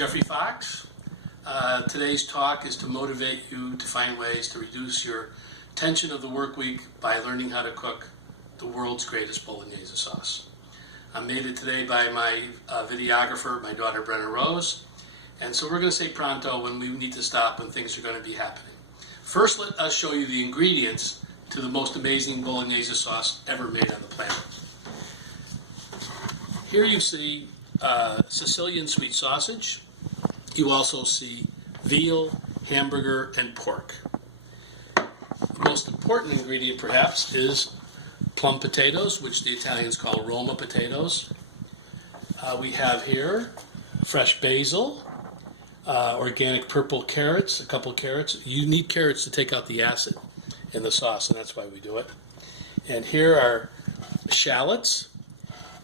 Jeffrey Fox. Today's talk is to motivate you to find ways to reduce your tension of the work week by learning how to cook the world's greatest Bolognese sauce. I'm made it today by my videographer, my daughter Brenna Rose, and so we're going to say pronto when we need to stop when things are going to be happening. First, let us show you the ingredients to the most amazing Bolognese sauce ever made on the planet. Here you see Sicilian sweet sausage. You also see veal, hamburger, and pork. The most important ingredient, perhaps, is plum potatoes, which the Italians call Roma potatoes. We have here fresh basil, organic purple carrots, a couple carrots. You need carrots to take out the acid in the sauce, and that's why we do it. And here are shallots,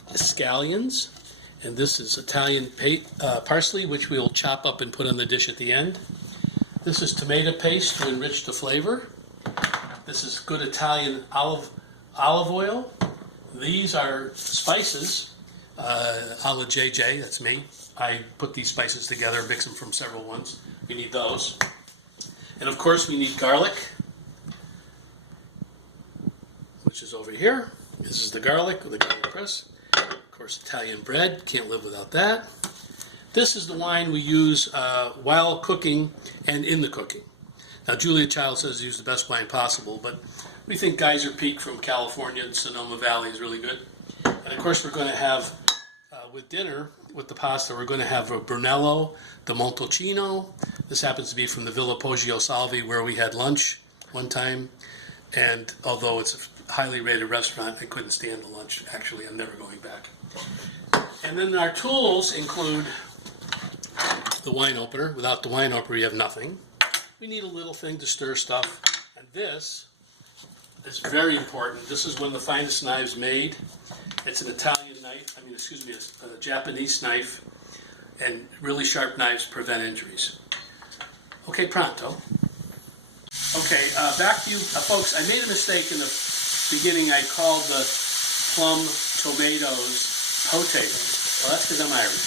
scallions, and this is Italian parsley, which we will chop up and put on the dish at the end. This is tomato paste to enrich the flavor. This is good Italian olive oil. These are spices, a la JJ, that's me. I put these spices together, mix them from several ones. We need those. And of course we need garlic, which is over here. This is the garlic with the garlic press. Of course, Italian bread, can't live without that. This is the wine we use while cooking and in the cooking. Now, Julia Child says use the best wine possible, but we think Geyser Peak from California and Sonoma Valley is really good. And of course, we're going to have, with dinner, with the pasta, we're going to have a Brunello di Montalcino. This happens to be from the Villa Poggio Salvi, where we had lunch one time. And although it's a highly rated restaurant, I couldn't stand the lunch. Actually, I'm never going back. And then our tools include the wine opener. Without the wine opener, you have nothing. We need a little thing to stir stuff. And this is very important. This is one of the finest knives made. It's an Italian knife, a Japanese knife. And really sharp knives prevent injuries. Okay, pronto. Okay, back to you. Folks, I made a mistake in the beginning. I called the plum tomatoes potatoes. Well, that's because I'm Irish.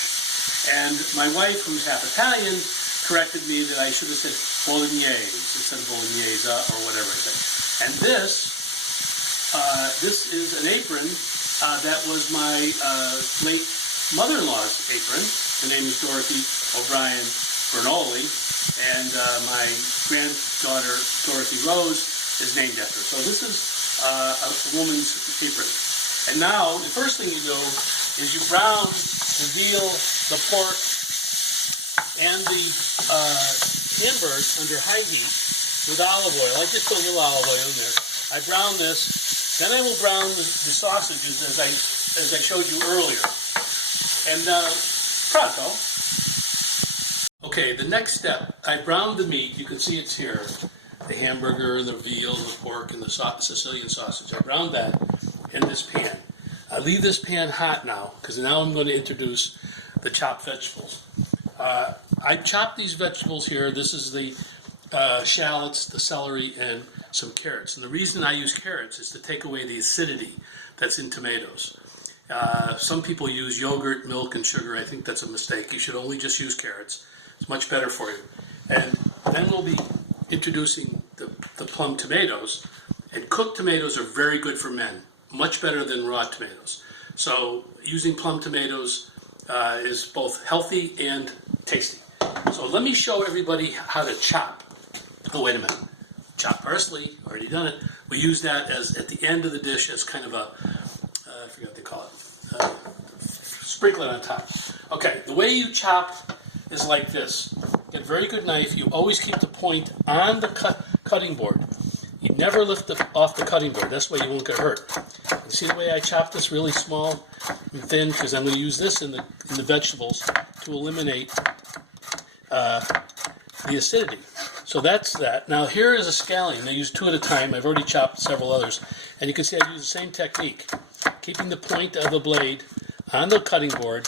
And my wife, who's half Italian, corrected me that I should have said Bolognese instead of Bolognese or whatever I said. And this is an apron that was my late mother-in-law's apron. Her name is Dorothy O'Brien Bernoli, and my granddaughter Dorothy Rose is named after her. So this is a woman's apron. And now the first thing you do is you brown the veal, the pork, and the hamburgers under high heat with olive oil. I just put a little olive oil in there. I brown this. Then I will brown the sausages as I showed you earlier. And pronto. Okay, the next step. I browned the meat. You can see it's here. The hamburger, the veal, the pork, and the Sicilian sausage. I browned that in this pan. I leave this pan hot now, because now I'm going to introduce the chopped vegetables. I chopped these vegetables here. This is the shallots, the celery, and some carrots. And the reason I use carrots is to take away the acidity that's in tomatoes. Some people use yogurt, milk, and sugar. I think that's a mistake. You should only just use carrots. It's much better for you. And then we'll be introducing the plum tomatoes. And cooked tomatoes are very good for men, much better than raw tomatoes. So using plum tomatoes is both healthy and tasty. So let me show everybody how to chop. Oh, wait a minute. Chop parsley, already done it. We use that as at the end of the dish as kind of a, I forget what they call it, sprinkle it on top. Okay, the way you chop is like this. Get a very good knife. You always keep the point on the cutting board. You never lift off the cutting board. That's why you won't get hurt. You see the way I chop this really small and thin, because I'm going to use this in the vegetables to eliminate the acidity. So that's that. Now here is a scallion. I use two at a time. I've already chopped several others. And you can see I use the same technique. Keeping the point of the blade on the cutting board.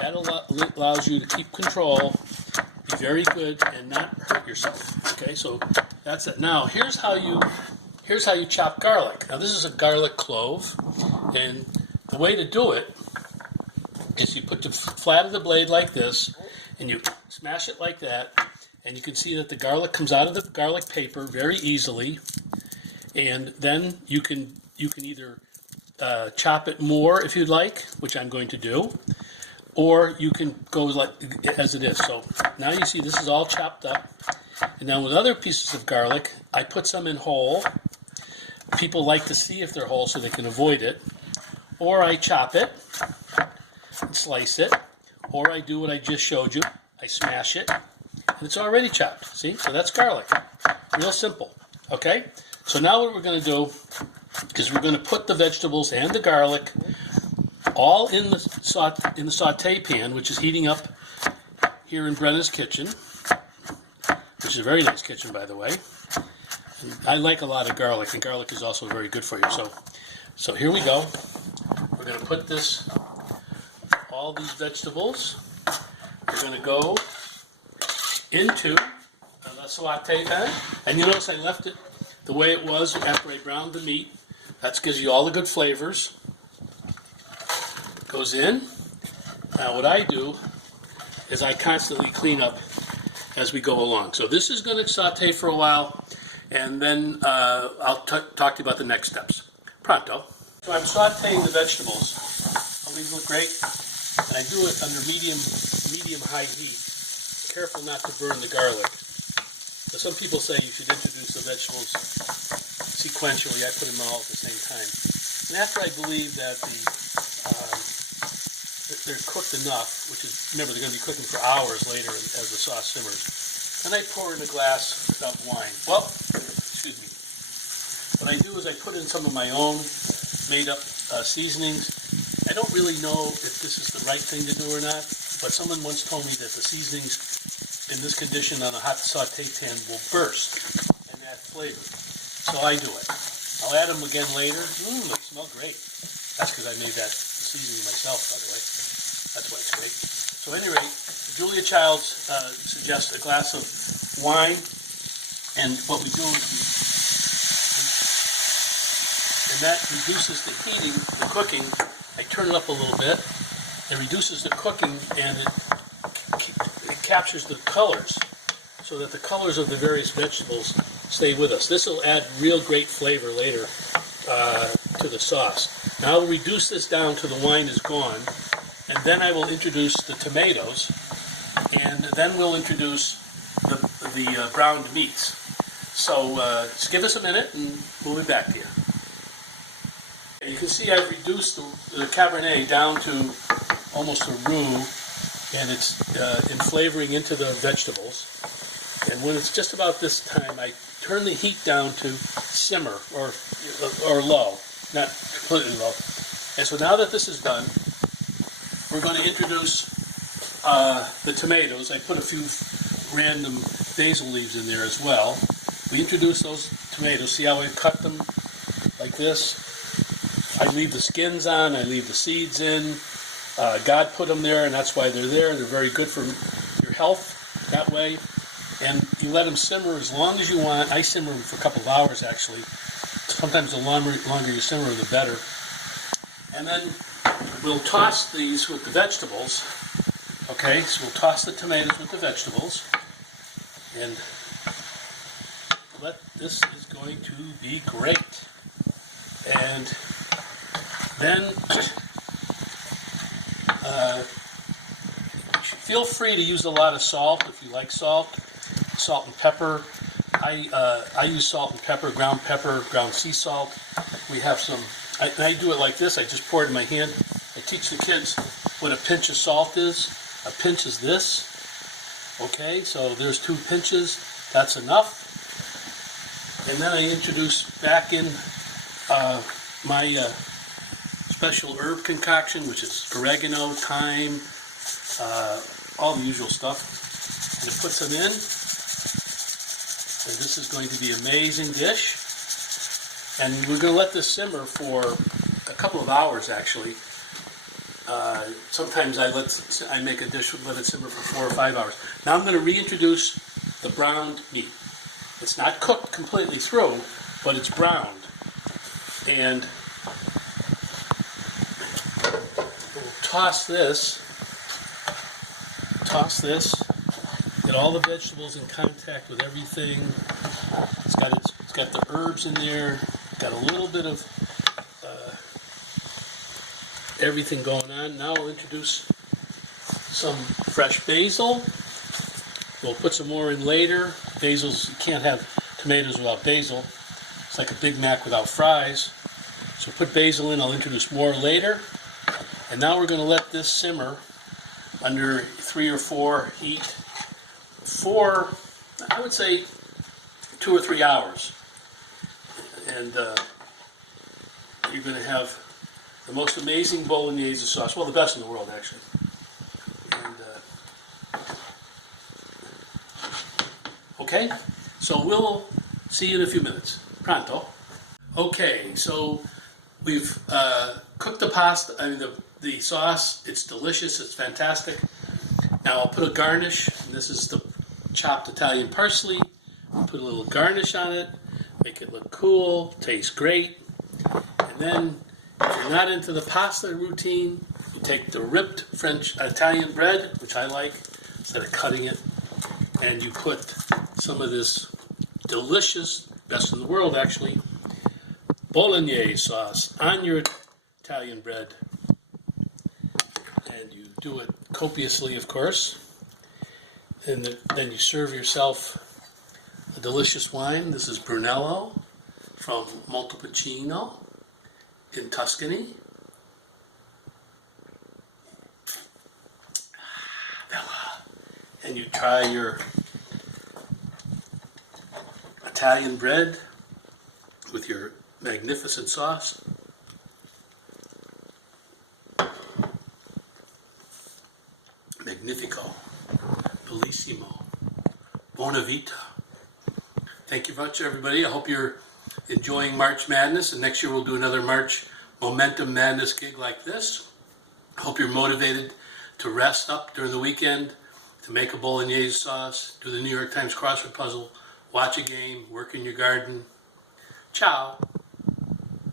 That allows you to keep control, be very good, and not hurt yourself. Okay, so that's it. Now here's how you chop garlic. Now this is a garlic clove, and the way to do it is you put the flat of the blade like this, and you smash it like that, and you can see that the garlic comes out of the garlic paper very easily. And then you can either chop it more if you'd like, which I'm going to do, or you can go like as it is. So now you see this is all chopped up. And now with other pieces of garlic, I put some in whole. People like to see if they're whole so they can avoid it. Or I chop it and slice it. Or I do what I just showed you. I smash it, and it's already chopped. See? So that's garlic. Real simple. Okay? So now what we're going to do is we're going to put the vegetables and the garlic all in the saute pan, which is heating up here in Brenna's kitchen, which is a very nice kitchen, by the way. And I like a lot of garlic, and garlic is also very good for you. So here we go. We're going to put all these vegetables. We're going to go into the saute pan, and you notice I left it the way it was after I browned the meat. That gives you all the good flavors. Goes in. Now what I do is I constantly clean up as we go along. So this is going to saute for a while, and then I'll talk to you about the next steps. Pronto. So I'm sauteing the vegetables. Oh, these look great. And I do it under medium-high heat. Careful not to burn the garlic. So some people say you should introduce the vegetables sequentially. I put them all at the same time. And after I believe that they're cooked enough, which is, remember, they're going to be cooking for hours later as the sauce simmers, then I pour in a glass of wine. Well, excuse me. What I do is I put in some of my own made-up seasonings. I don't really know if this is the right thing to do or not, but someone once told me that the seasonings in this condition on a hot saute pan will burst and add flavor. So I do it. I'll add them again later. They smell great. That's because I made that seasoning myself, by the way. That's why it's great. So at any rate, Julia Childs suggests a glass of wine, and what we do is and that reduces the heating, the cooking. I turn it up a little bit. It reduces the cooking, and it captures the colors, so that the colors of the various vegetables stay with us. This will add real great flavor later to the sauce. Now I'll reduce this down till the wine is gone, and then I will introduce the tomatoes, and then we'll introduce the browned meats. So just give us a minute, and we'll be back to you. You can see I've reduced the Cabernet down to almost a roux, and it's in flavoring into the vegetables. And when it's just about this time, I turn the heat down to simmer or low, not completely low. And so now that this is done, we're going to introduce the tomatoes. I put a few random basil leaves in there as well. We introduce those tomatoes. See how I cut them like this? I leave the skins on, I leave the seeds in. God put them there, and that's why they're there. They're very good for your health that way. And you let them simmer as long as you want. I simmer them for a couple of hours, actually. Sometimes the longer you simmer, the better. And then we'll toss these with the vegetables. Okay, so we'll toss the tomatoes with the vegetables. And this is going to be great. And then feel free to use a lot of salt if you like salt and pepper. I use salt and pepper, ground sea salt. We have some, and I do it like this. I just pour it in my hand. I teach the kids what a pinch of salt is. A pinch is this. Okay, so there's 2 pinches. That's enough. And then I introduce back in my special herb concoction, which is oregano, thyme, all the usual stuff. And it puts them in. And this is going to be an amazing dish. And we're going to let this simmer for a couple of hours, actually. Sometimes I make a dish and let it simmer for 4 or 5 hours. Now I'm going to reintroduce the browned meat. It's not cooked completely through, but it's browned. And we'll toss toss this. Get all the vegetables in contact with everything. It's got the herbs in there. Got a little bit of everything going on. Now I'll introduce some fresh basil. We'll put some more in later. Basil's, you can't have tomatoes without basil. It's like a Big Mac without fries. So put basil in. I'll introduce more later. And now we're going to let this simmer under 3 or 4 heat for, I would say, 2 or 3 hours. And you're going to have the most amazing Bolognese sauce. Well, the best in the world, actually. And, okay, so we'll see you in a few minutes. Pronto. Okay, so we've cooked the pasta, the sauce. It's delicious, it's fantastic. Now I'll put a garnish. This is the chopped Italian parsley. I'll put a little garnish on it, make it look cool, taste great. And then, if you're not into the pasta routine, you take the ripped Italian bread, which I like, instead of cutting it, and you put some of this delicious, best in the world actually, Bolognese sauce on your Italian bread. And you do it copiously, of course. And then you serve yourself a delicious wine. This is Brunello from Montepulciano in Tuscany. Bella. And you try your Italian bread with your magnificent sauce. Magnifico, bellissimo, buona vita. Thank you very much, everybody. I hope you're enjoying March Madness, and next year we'll do another March Momentum Madness gig like this. I hope you're motivated to rest up during the weekend, to make a Bolognese sauce, do the New York Times crossword puzzle, watch a game, work in your garden. Ciao.